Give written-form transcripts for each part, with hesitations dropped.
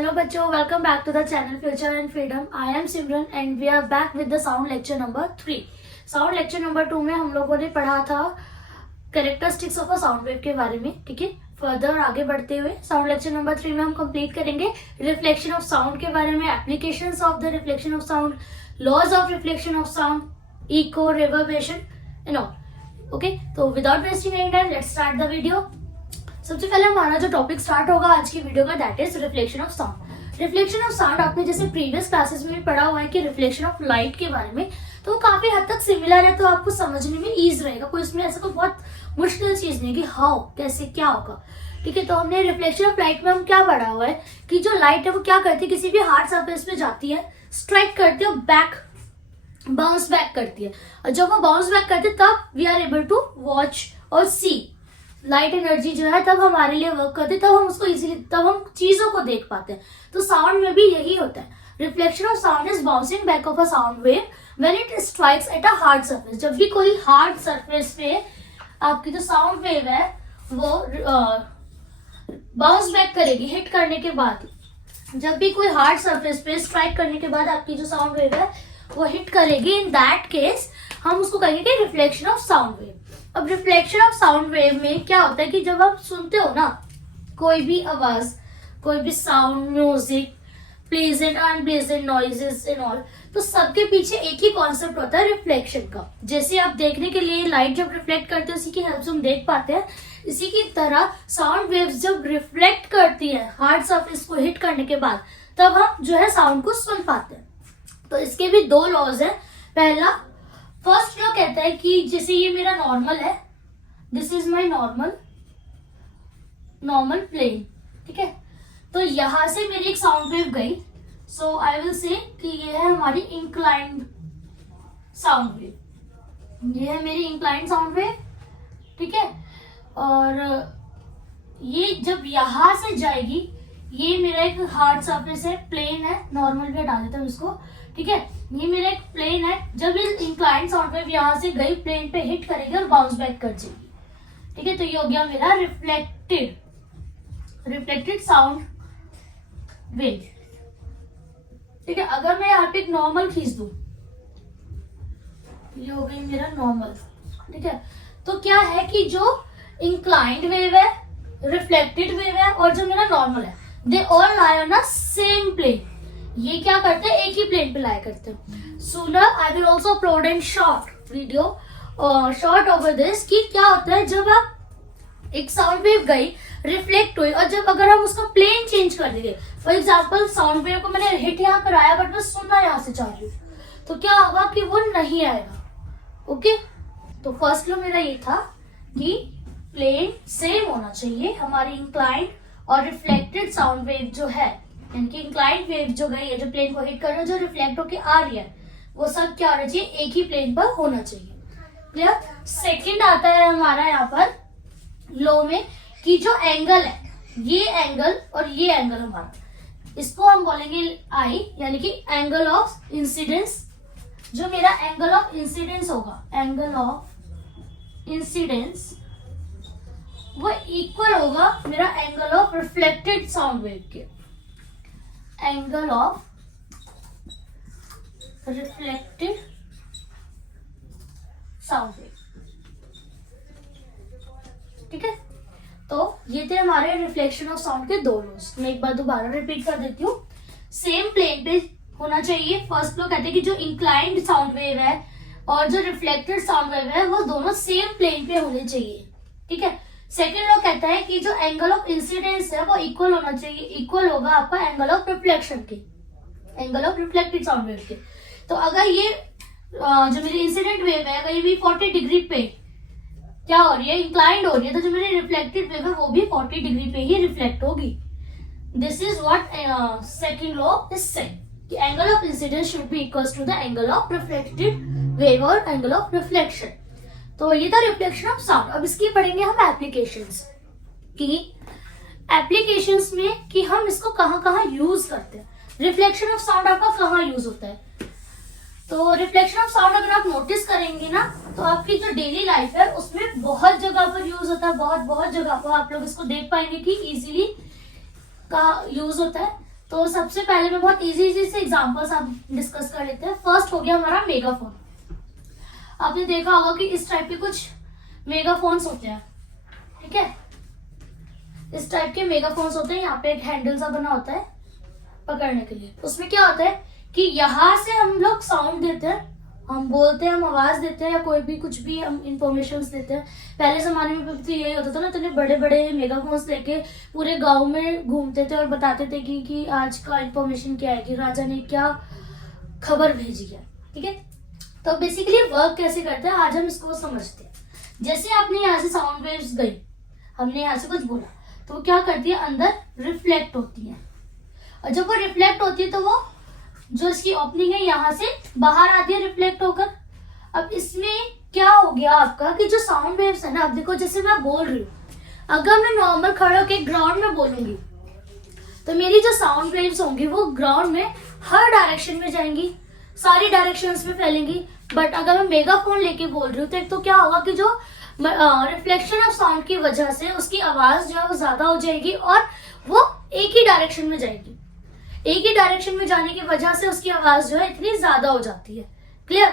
Hello बच्चों, welcome back to the channel future and freedom. I am Simran and we are back with the sound lecture number 3। Sound lecture number 2 में हम लोगों ने पढ़ा था characteristics of a sound wave के बारे में। ठीक है, फर्दर आगे बढ़ते हुए साउंड लेक्चर नंबर 3 में हम कंप्लीट करेंगे रिफ्लेक्शन ऑफ साउंड के बारे में, applications of the reflection of sound, laws of reflection of sound, echo, reverberation and all. Okay, तो without wasting any time let's start the video. सबसे पहले हमारा जो टॉपिक स्टार्ट होगा आज की वीडियो का, that is reflection of sound. Reflection of sound आपने जैसे प्रीवियस क्लासेस में भी पढ़ा हुआ है कि रिफ्लेक्शन ऑफ लाइट के बारे में, तो वो काफी हद तक सिमिलर है, तो आपको समझने में ईज रहेगा। कोई इसमें ऐसा कोई बहुत मुश्किल चीज नहीं कि हाउ कैसे क्या होगा। ठीक है, तो हमने रिफ्लेक्शन ऑफ लाइट में हम क्या पढ़ा हुआ है कि जो लाइट है वो क्या करती है, किसी भी हार्ड सरफेस पे जाती है, स्ट्राइक करती है और बैक बाउंस बैक करती है, और जब वो बाउंस बैक करती है तब we are able to watch और सी। लाइट एनर्जी जो है तब हमारे लिए वर्क करती है, तब हम उसको इजीली, तब हम चीजों को देख पाते हैं। तो साउंड में भी यही होता है। Reflection of sound is bouncing back of a sound wave when it strikes at a hard surface. जब भी कोई हार्ड सरफेस पे आपकी जो साउंड वेव है वो बाउंस बैक करेगी हिट करने के बाद। जब भी कोई हार्ड सरफेस पे स्ट्राइक करने के बाद आपकी जो साउंड वेव है वो हिट करेगी, इन दैट केस हम उसको कहेंगे रिफ्लेक्शन ऑफ साउंड वेव। अब रिफ्लेक्शन ऑफ साउंड वेव में क्या होता है कि जब आप सुनते हो ना कोई भी आवाज, कोई भी sound, music, pleasant unpleasant noises and all, तो सबके पीछे एक ही कॉन्सेप्ट होता है रिफ्लेक्शन का। जैसे आप देखने के लिए लाइट जब रिफ्लेक्ट करते हैं उसी की हेल्प से हम देख पाते हैं, इसी की तरह साउंड वेव्स जब रिफ्लेक्ट करती है हार्ड सरफेस को हिट करने के बाद, तब हम जो है साउंड को सुन पाते हैं। तो इसके भी दो लॉज है। पहला, फर्स्ट लॉ कहता है कि जैसे ये मेरा नॉर्मल है, this is my normal plane. ठीक है, तो यहां से मेरी एक साउंड वेव गई, सो आई विल से कि ये है हमारी इंक्लाइंड साउंड वेव, ये है मेरी इंक्लाइंड साउंड वेव। ठीक है, और ये जब यहां से जाएगी, ये मेरा एक हार्ड सरफेस है, प्लेन है, नॉर्मल भी हटा देते हैं इसको। ठीक है, ये मेरा एक प्लेन है, जब ये इंक्लाइंड साउंड वेव यहां से गई, प्लेन पे हिट करेगी और बाउंस बैक कर जाएगी। ठीक है, तो ये हो गया मेरा रिफ्लेक्टेड साउंड वेव। ठीक है, अगर मैं यहाँ पे एक नॉर्मल खींच दूं, ये हो गई मेरा नॉर्मल। ठीक है, तो क्या है कि जो इंक्लाइंड वेव है, रिफ्लेक्टेड वेव है और जो मेरा नॉर्मल है, they all lie on a same plane. ये क्या करते हैं, एक ही प्लेन पे लाया करते हैं। Sooner I will also upload in short video short over this कि क्या होता है जब आप एक साउंड वेव गई, रिफ्लेक्ट हुई, और जब अगर हम उसका प्लेन चेंज कर देंगे, फॉर एग्जाम्पल साउंड वेव को मैंने हिट यहाँ कराया बट मैं सुनना यहाँ से चाह रही हूँ, तो क्या होगा कि वो नहीं आएगा। ओके, तो फर्स्ट लो मेरा ये था कि प्लेन सेम होना चाहिए हमारी इंक्लाइंड और रिफ्लेक्टेड साउंड वेव जो है, इनकी इंक्लाइंड वेव जो गई है, जो प्लेन को हिट कर रही है, जो रिफ्लेक्ट होके आ रही है, वो सब क्या होना चाहिए, एक ही प्लेन पर होना चाहिए। क्लियर। सेकंड आता है हमारा यहाँ पर लो में कि जो एंगल है, ये एंगल और ये एंगल हमारा, इसको हम बोलेंगे आई, यानी कि एंगल ऑफ इंसिडेंस। जो मेरा एंगल ऑफ इंसिडेंस होगा, एंगल ऑफ इंसिडेंस, वो इक्वल होगा मेरा angle of reflected sound wave के। Angle of reflected sound wave. ठीक है, तो ये थे हमारे रिफ्लेक्शन ऑफ साउंड के दो लॉज। मैं एक बार दोबारा रिपीट कर देती हूँ। सेम प्लेन पे होना चाहिए। फर्स्ट लॉ कहते हैं कि जो इंक्लाइंड साउंड वेव है और जो रिफ्लेक्टेड साउंड वेव है वो दोनों सेम प्लेन पे होने चाहिए। ठीक है, सेकेंड लॉ कहता है कि जो एंगल ऑफ इंसिडेंस है वो इक्वल होना चाहिए, इक्वल होगा आपका एंगल ऑफ रिफ्लेक्शन के, angle of reflected sound wave के। तो अगर ये जो मेरी इंसिडेंट वेव है अगर ये भी 40 डिग्री पे क्या हो रही है, इंक्लाइंड हो रही है, तो जो मेरी रिफ्लेक्टेड वेव है वो भी 40 डिग्री पे ही रिफ्लेक्ट होगी। This is what second law is saying कि angle of incidence should be equal to the angle of reflected wave और एंगल ऑफ रिफ्लेक्शन। तो ये था रिफ्लेक्शन ऑफ साउंड। अब इसकी पढ़ेंगे हम एप्लीकेशंस की, एप्लीकेशंस में कि हम इसको कहाँ कहाँ यूज करते हैं। रिफ्लेक्शन ऑफ साउंड आपका कहाँ यूज होता है, तो रिफ्लेक्शन ऑफ साउंड अगर आप नोटिस करेंगे ना, तो आपकी जो डेली लाइफ है उसमें बहुत जगह पर यूज होता है, बहुत जगह पर आप लोग इसको देख पाएंगे कि इजीली का यूज होता है। तो सबसे पहले मैं बहुत इजी से एग्जांपल्स आप डिस्कस कर लेते हैं। फर्स्ट हो गया हमारा मेगाफोन। आपने देखा होगा कि इस टाइप के कुछ मेगाफोन्स होते हैं, ठीक है, इस टाइप के मेगाफोन्स होते हैं। यहाँ पे एक हैंडल सा बना होता है पकड़ने के लिए। उसमें क्या होता है कि यहाँ से हम लोग साउंड देते हैं, हम बोलते हैं, हम आवाज देते हैं, या कोई भी कुछ भी हम इंफॉर्मेशन देते हैं। पहले जमाने में तो यही होता था ना, इतने बड़े बड़े मेगाफोन्स लेके पूरे गांव में घूमते थे और बताते थे कि आज का इंफॉर्मेशन क्या है, कि राजा ने क्या खबर भेजी है, ठीक है। तो बेसिकली वर्क कैसे करता है आज हम इसको समझते हैं। जैसे आपने यहाँ से साउंड वेव्स गई, हमने यहाँ से कुछ बोला, तो वो क्या करती है, अंदर रिफ्लेक्ट होती है, और जब वो रिफ्लेक्ट होती है तो वो जो इसकी ओपनिंग है यहाँ से बाहर आती है रिफ्लेक्ट होकर। अब इसमें क्या हो गया आपका कि जो साउंड वेव्स है ना, अब देखो जैसे मैं बोल रही हूँ, अगर मैं नॉर्मल खड़े होकर ग्राउंड में बोलूंगी तो मेरी जो साउंड वेव्स होंगी वो ग्राउंड में हर डायरेक्शन में जाएंगी, सारी डायरेक्शंस में फैलेंगी। बट अगर मैं मेगाफोन लेके बोल रही हूँ तो एक तो क्या होगा कि जो रिफ्लेक्शन ऑफ साउंड की वजह से उसकी आवाज जो है वो ज्यादा हो जाएगी और वो एक ही डायरेक्शन में जाएगी। एक ही डायरेक्शन में जाने की वजह से उसकी आवाज जो है इतनी ज्यादा हो जाती है। क्लियर?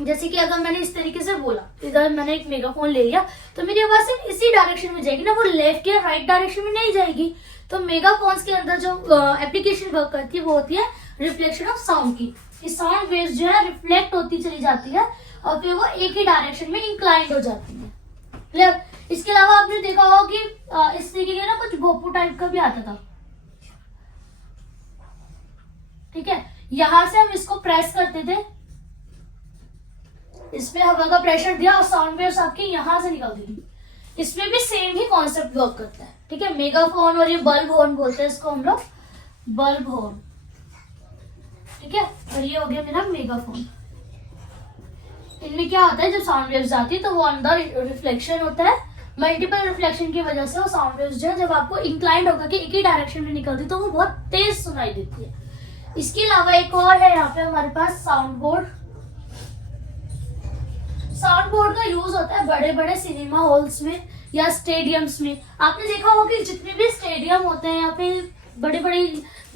जैसे कि अगर मैंने इस तरीके से बोला, इधर मैंने एक मेगाफोन ले लिया तो मेरी आवाज सिर्फ इसी डायरेक्शन में जाएगी ना, वो लेफ्ट या राइट डायरेक्शन में नहीं जाएगी। तो मेगाफोन्स के अंदर जो एप्लीकेशन वर्क करती है वो होती है रिफ्लेक्शन ऑफ साउंड की। साउंड वेव्स जो है रिफ्लेक्ट होती चली जाती है और फिर वो एक ही डायरेक्शन में इंक्लाइंड हो जाती है। क्लियर? इसके अलावा आपने देखा होगा कि इस तरीके का ना कुछ भोपू टाइप का भी आता था, ठीक है। यहां से हम इसको प्रेस करते थे, इसमें हवा का प्रेशर दिया और साउंड वेव्स आपकी यहां से निकल गई। इसमें भी सेम ही कॉन्सेप्ट वर्क करता है, ठीक है। मेगाफोन और ये बल्ब हॉर्न बोलते हैं इसको हम लोग, बल्ब हॉर्न, ठीक है। और ये हो गया मेरा मेगाफोन। इनमें क्या होता है, जब साउंड वेव्स आती है तो वो अंदर रिफ्लेक्शन होता है, मल्टीपल रिफ्लेक्शन की वजह से वो साउंड वेव्स जो है जब आपको इंक्लाइंड होकर के एक ही डायरेक्शन में निकलती तो वो बहुत तेज सुनाई देती है। इसके अलावा एक और है यहाँ पे हमारे पास साउंड बोर्ड। साउंड बोर्ड का यूज होता है बड़े बड़े सिनेमा हॉल्स में या स्टेडियम्स में। आपने देखा होगा कि जितने भी स्टेडियम होते हैं या फिर बड़े बड़े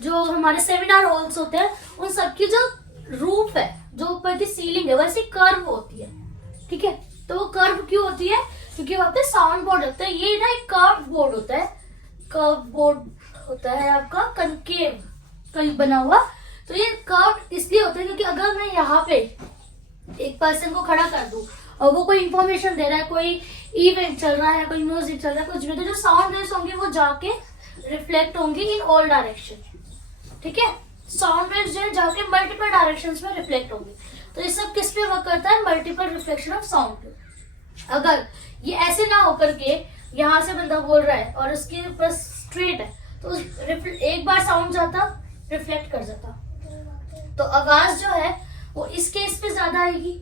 जो हमारे सेमिनार हॉल्स होते हैं, उन सबकी जो रूफ है, जो ऊपर की सीलिंग है, वैसी कर्व होती है, ठीक है। तो वो कर्व क्यों होती है? क्योंकि वहां पे साउंड बोर्ड होता है। ये ना एक कर्व बोर्ड होता है, कर्व बोर्ड होता है आपका कनकेव कहीं बना हुआ। तो ये कर्व इसलिए होता है क्योंकि अगर मैं यहाँ पे एक पर्सन को खड़ा कर दूं और वो कोई इंफॉर्मेशन दे रहा है, कोई इवेंट चल रहा है, कोई म्यूजिक चल रहा है, कुछ भी, तो जो साउंड वेव्स होंगी वो जाके रिफ्लेक्ट होंगी इन ऑल डायरेक्शन, ठीक है। साउंड वेव्स जो है जाके मल्टीपल डायरेक्शंस में रिफ्लेक्ट होंगी। तो ये सब किस पे वर्क करता है? मल्टीपल रिफ्लेक्शन ऑफ साउंड पे। अगर ये ऐसे ना होकर के यहाँ से बंदा बोल रहा है और उसके ऊपर स्ट्रेट है तो एक बार साउंड जाता रिफ्लेक्ट कर जाता, तो आवाज जो है वो इस केस पे ज्यादा आएगी,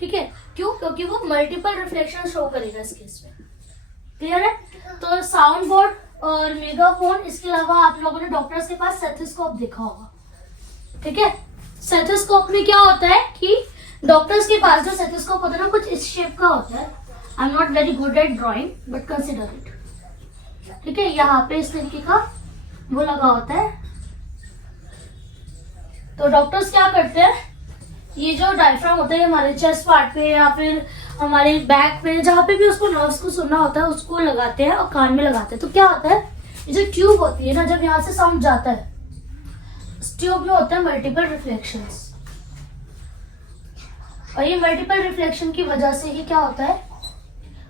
ठीक है। क्यों? क्योंकि वो मल्टीपल रिफ्लेक्शन शो करेगा इस केस में। क्लियर है? तो साउंड बोर्ड और मेगाफोन, इसके अलावा आप लोगों ने डॉक्टर्स के पास स्टेथोस्कोप देखा होगा, ठीक है। स्टेथोस्कोप में क्या होता है कि डॉक्टर्स के पास जो स्टेथोस्कोप होता है ना, कुछ इस शेप का होता है। I am not very good at drawing but consider it, ठीक है। यहाँ पे इस तरीके का वो लगा होता है। तो डॉक्टर्स क्या करते हैं, ये जो डायफ्राम होता है हमारे चेस्ट पार्ट पे या फिर हमारे बैक पे, जहाँ पे भी उसको नर्व्स को सुनना होता है उसको लगाते हैं और कान में लगाते हैं। तो क्या होता है, ये जो ट्यूब होती है ना, जब यहाँ से साउंड जाता है, इस ट्यूब में होता है मल्टीपल रिफ्लेक्शंस, और ये मल्टीपल रिफ्लेक्शन की वजह से ही क्या होता है,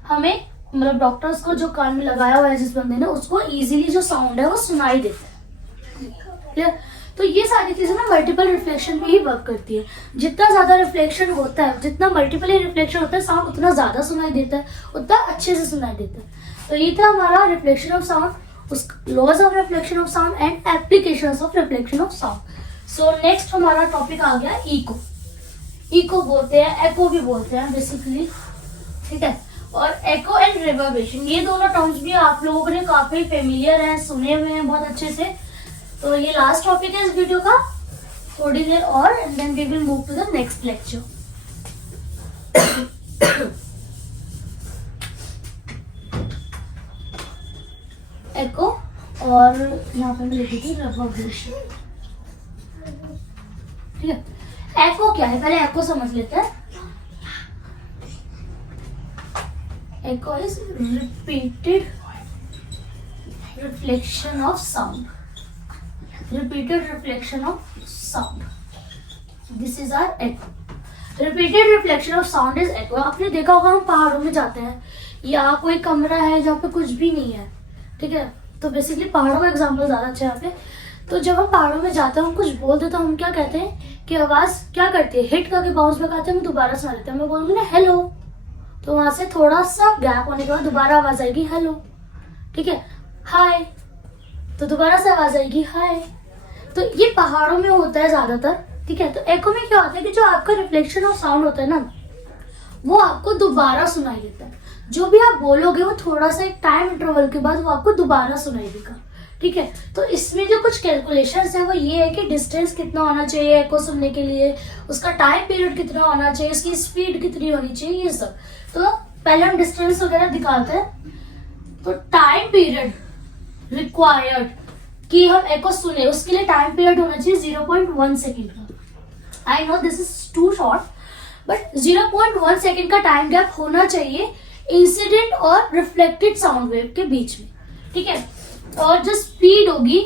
हमें मतलब डॉक्टर्स को जो कान में लगाया हुआ है जिस बंदे ने, उसको इजीली जो साउंड है वो सुनाई देता है। तो ये सारी चीजें ना मल्टीपल रिफ्लेक्शन में ही वर्क करती है। जितना ज्यादा रिफ्लेक्शन होता है, जितना मल्टीपल रिफ्लेक्शन होता है, साउंड उतना ज्यादा सुनाई देता है, उतना अच्छे से सुनाई देता है। तो ये था हमारा रिफ्लेक्शन ऑफ साउंड, उस laws of reflection of sound and applications of reflection of sound. So next हमारा टॉपिक आ गया इको। इको बोलते हैं, एको भी बोलते हैं बेसिकली, ठीक है। और एको एंड रिवर्बरेशन, ये दोनों टर्म्स भी आप लोगों ने काफी फेमिलियर हैं, सुने हुए हैं बहुत अच्छे से। तो ये लास्ट टॉपिक है इस वीडियो का, थोड़ी देर और and then we will move to the next lecture. Echo और यहाँ पे मैं लिखी थी रिवर्बरेशन। ठीक है, एको क्या है, पहले एको समझ लेते हैं। Echo is repeated reflection of sound, repeated reflection of sound, this is our echo. Repeated reflection of sound is echo. आपने देखा होगा हम पहाड़ों में जाते हैं या कोई कमरा है जहाँ पे कुछ भी नहीं है, ठीक है, तो बेसिकली पहाड़ों का एग्जाम्पल ज्यादा अच्छा है यहाँ पे। तो जब हम पहाड़ों में जाते हैं, हम कुछ बोलते हैं तो हम क्या कहते हैं कि आवाज क्या करती है, हिट करके बाउंस बैक आते हैं, हम दोबारा सुना लेते हैं। मैं बोलूंगी ना हेलो, तो वहां से थोड़ा सा गैप होने के बाद दोबारा आवाज आएगी हेलो। ठीक है, हाय, तो दोबारा से आवाज आएगी हाय। तो ये पहाड़ों में होता है ज्यादातर। ठीक है, तो एको में क्या होता है कि जो आपका रिफ्लेक्शन ऑफ साउंड होता है ना, वो आपको दोबारा सुनाई देता है। जो भी आप बोलोगे वो थोड़ा सा एक टाइम इंटरवल के बाद वो आपको दोबारा सुनाई देगा। ठीक है, तो इसमें जो कुछ कैलकुलेशंस है वो ये है कि डिस्टेंस कितना होना चाहिए एको सुनने के लिए, उसका टाइम पीरियड कितना होना चाहिए, उसकी स्पीड कितनी होनी चाहिए, ये सब। तो पहले हम डिस्टेंस वगैरह दिखाते हैं। तो टाइम पीरियड रिक्वायर्ड कि हम एको सुने, उसके लिए टाइम पीरियड होना चाहिए 0.1 सेकेंड का। I know this is too short, but 0.1 second का टाइम गैप होना चाहिए इंसिडेंट और रिफ्लेक्टेड साउंड वेव के बीच में। ठीक है, और जो स्पीड होगी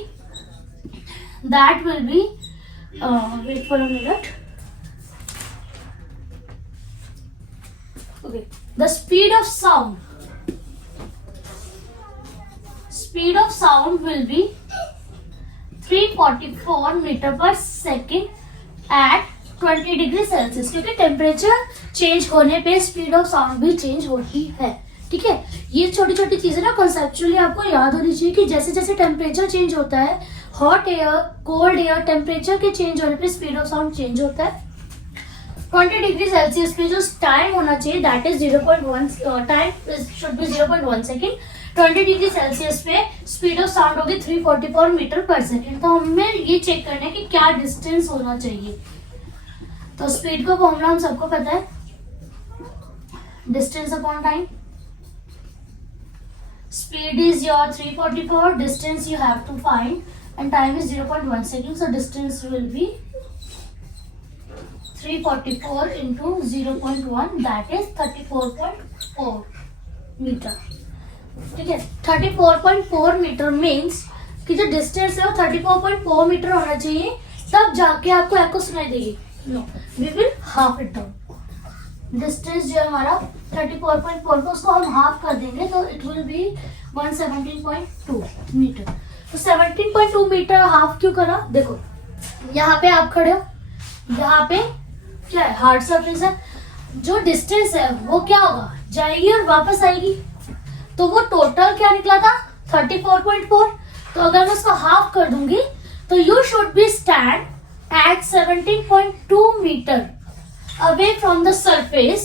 that will be, wait for a minute, okay, the speed of sound will be 344 metre per second at 20 degree Celsius, क्योंकि टेम्परेचर चेंज होने पे स्पीड ऑफ साउंड भी चेंज होती है। ठीक है, ये छोटी छोटी चीजें ना कॉन्सेप्चुअली आपको याद होनी चाहिए कि जैसे जैसे टेम्परेचर चेंज होता है, hot air, cold air, temperature के चेंज होने पे स्पीड ऑफ साउंड चेंज होता है। 20 डिग्री सेल्सियस पे जो टाइम होना चाहिए that is 0.1, time should be 0.1 second. 20 degree Celsius पे स्पीड ऑफ साउंड होगी 344 मीटर पर सेकेंड। तो हमें ये चेक करना है कि क्या डिस्टेंस होना चाहिए। तो स्पीड का फॉर्मूला हम सबको पता है, distance upon time. Speed is your 344, distance you have to find, and time is 0.1 second. So distance will be 344 into 0.1, that is 34.4 meter. ठीक है, 34.4 मीटर मीन्स कि जो डिस्टेंस है वो 34.4 मीटर होना चाहिए, तब जाके आपको एको सुनाई देगी। No, we will half it down. Distance जो है हमारा 34.4 को उसको हम हाफ कर देंगे तो इट विल बी 117.2 मीटर। तो 17.2 मीटर हाफ क्यों करा, देखो यहाँ पे आप खड़े हो, यहाँ पे क्या है, हार्ड सरफेस है, जो डिस्टेंस है वो क्या होगा, जाएगी और वापस आएगी। तो वो टोटल क्या निकला था 34.4। तो अगर मैं उसको हाफ कर दूंगी तो you should be stand at 17.2 metre away from the surface,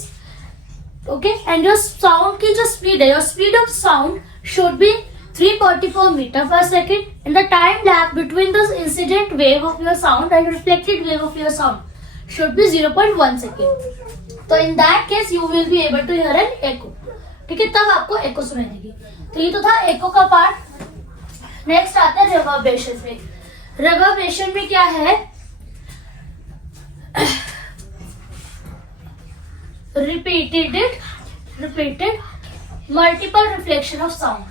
okay, and your sound की जो speed है, your speed of sound should be 344 meter per second, and the time lapse between the incident wave of your sound and reflected wave of your sound should be 0.1 second. तो in that case you will be able to hear an echo. ठीक है, तब आपको echo सुनाई देगी। तो ये तो था echo का पार्ट। नेक्स्ट आता है reverberation में। reverberation में क्या है, repeated multiple reflection of sound।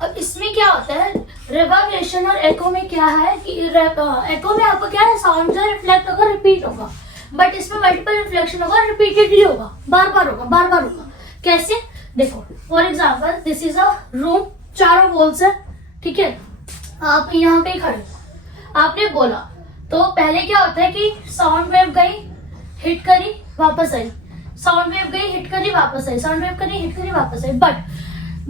अब इसमें क्या होता है, रिवर्बरेशन और एको में क्या है कि एको में आपको क्या है, साउंड जो रिफ्लेक्ट होगा, रिपीट होगा, बट इसमें मल्टीपल रिफ्लेक्शन होगा, रिपीटेडली होगा, बार बार होगा। कैसे, देखो for example this is a room, चारों वॉल्स है। ठीक है, आप यहाँ पे खड़े, आपने बोला, तो पहले क्या होता है कि साउंड वेव गई, हिट करी, वापस आई, साउंड वेव गई, हिट करी, वापस आई, साउंड वेव करी, हिट करी, वापस आई। बट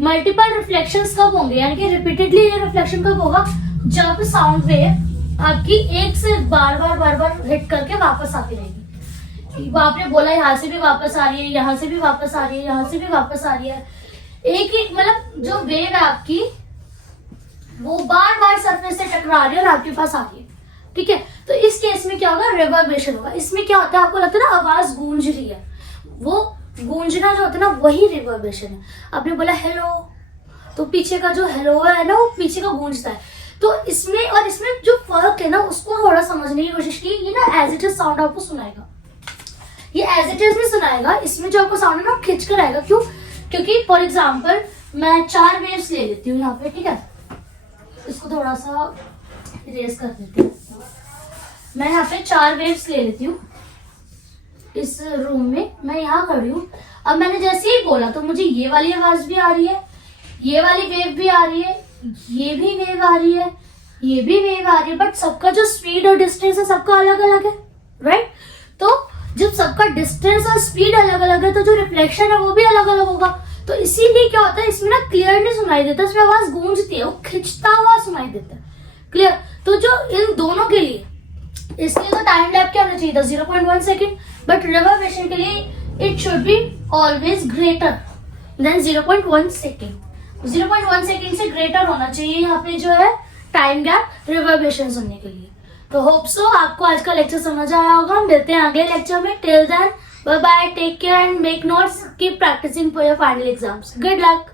मल्टीपल रिफ्लेक्शंस कब होंगे, यानी कि रिपीटेडली ये रिफ्लेक्शन कब होगा, जब साउंड वेव आपकी एक से बार बार हिट करके वापस आती रहेगी। आपने बोला यहाँ से भी वापस आ रही है, यहाँ से भी वापस आ रही है, यहाँ से भी वापस आ रही है, एक मतलब जो वेव है आपकी वो बार बार सरफेस से टकरा रही है और आपके पास आ रही है। ठीक है, तो इस केस में क्या होगा, रिवर्बरेशन होगा। इसमें क्या होता है, आपको लगता है ना आवाज गूंज रही है, वो गूंजना जो होता है ना वही रिवर्बरेशन है। आपने बोला हेलो, तो पीछे का जो हेलो है ना वो पीछे का गूंजता है। तो इसमें और इसमें जो फर्क है ना उसको थोड़ा समझने की कोशिश की। ये ना एज इट इज साउंड आपको सुनाएगा, ये एज इट इज भी सुनाएगा। इसमें जो आपको साउंड है ना खिंच कर आएगा। क्यों? क्योंकि फॉर एग्जाम्पल मैं 4 वेव्स ले लेती हूँ यहाँ पे, ठीक है। इसको थोड़ा सा इरेज कर देती हूँ। मैं यहाँ पे 4 वेव्स ले लेती हूँ इस रूम में। मैं यहाँ खड़ी हूँ। अब मैंने जैसे ही बोला तो मुझे ये वाली आवाज भी आ रही है, ये वाली वेव भी आ रही है, ये भी वेव आ रही है, ये भी वेव आ रही है, बट सबका जो स्पीड और डिस्टेंस है सबका अलग अलग है, राइट। तो जब सबका डिस्टेंस और स्पीड अलग अलग है तो जो रिफ्लेक्शन है वो भी अलग अलग होगा। तो इसीलिए क्या होता है, इसमें ना क्लियर नहीं सुनाई देता, इसमें आवाज गूंजती है, वो खिंचता हुआ सुनाई देता है, क्लियर। तो जो इन दोनों के लिए, इसके तो टाइम लैप क्या होना चाहिए था 0.1 सेकेंड, बट रिवर्बरेशन के लिए it should be always greater than 0.1 second. 0.1 second से ग्रेटर होना चाहिए यहाँ पे जो है टाइम गैप रिवर्बरेशन सुनने के लिए। तो होप सो आपको आज का लेक्चर समझ आया होगा। मिलते हैं अगले लेक्चर में। Till then bye bye, take care and make notes, keep practising for your final exams. Good luck.